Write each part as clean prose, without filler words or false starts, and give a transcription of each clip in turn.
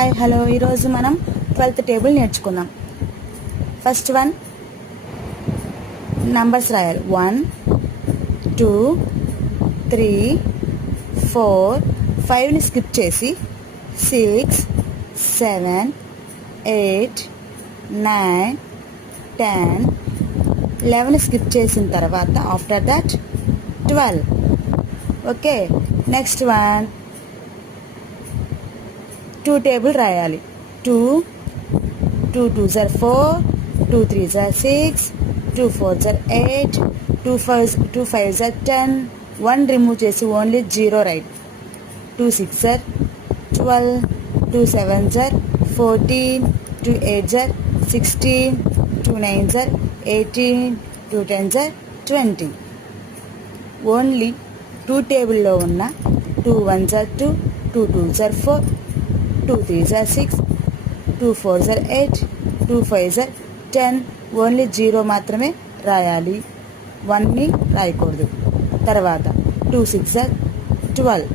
Hi hello, ఈరోజు మనం 12th table నేర్చుకుందాం. ఫస్ట్ వన్ నంబర్స్ రాయాలి. 1 2 3 4 5ని స్కిప్ చేసి 6 7 8 9 10 11 స్కిప్ చేసిన తర్వాత after that 12. Okay, next one 2 table రాయాలి. 2 2 2s are 4, 2 3s are 6, 2 4s are 8, 2 5s are 10. 1 remove చేసి only 0 right. 2 6s are 12, 2 7s are 14, 2 8s are 16, 2 9s are 18, 2 10s are 20. Only 2 టేబుల్లో ఉన్న 2 1s are 2, 2 2s are 4, 2 3s are 6, 2 4s are 8, 2 5s are 10. Only 0 మాత్రమే రాయాలి, 1ని రాయకూడదు. తర్వాత 2 6s are 12,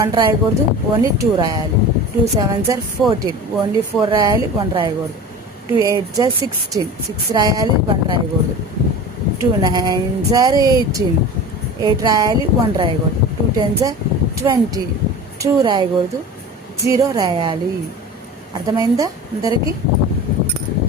1 రాయకూడదు, only 2 రాయాలి. 2 7s are 14, ఓన్లీ 4 రాయాలి, 1 రాయకూడదు. 2 8s are 16, 6 రాయాలి, 1 రాయకూడదు. 2 9s are 18, 8 రాయాలి, 1 రాయకూడదు. 2 10s are 20, 2 రాయకూడదు, 0 రాయాలి. అర్థమైందా అందరికీ?